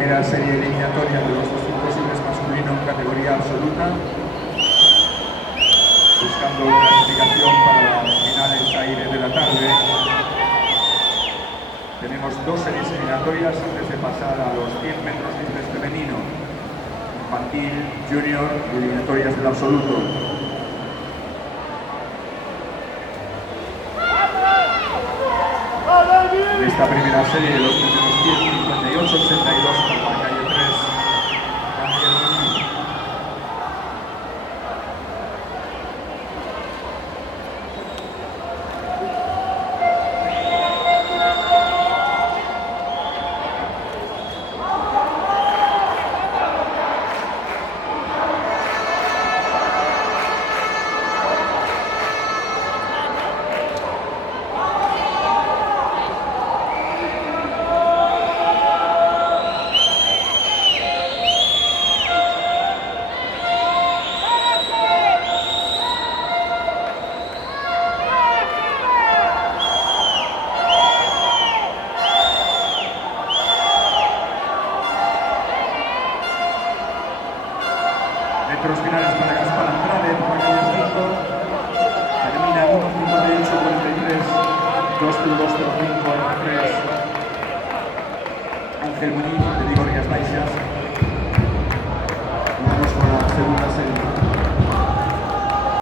primera serie eliminatoria de los 2 imposibles masculino en categoría absoluta, buscando clasificación para las finales aire de la tarde. Tenemos 2 series eliminatorias antes de pasar a los 100 metros libres femenino, infantil, junior y eliminatorias del absoluto. En esta primera serie de los primeros 158-82 por la calle 3, Daniel Muñiz. Metros finales para Gaspar Andrade, por la calle 5, termina 1:58:43, 2:02:05 3. Ángel Muñiz.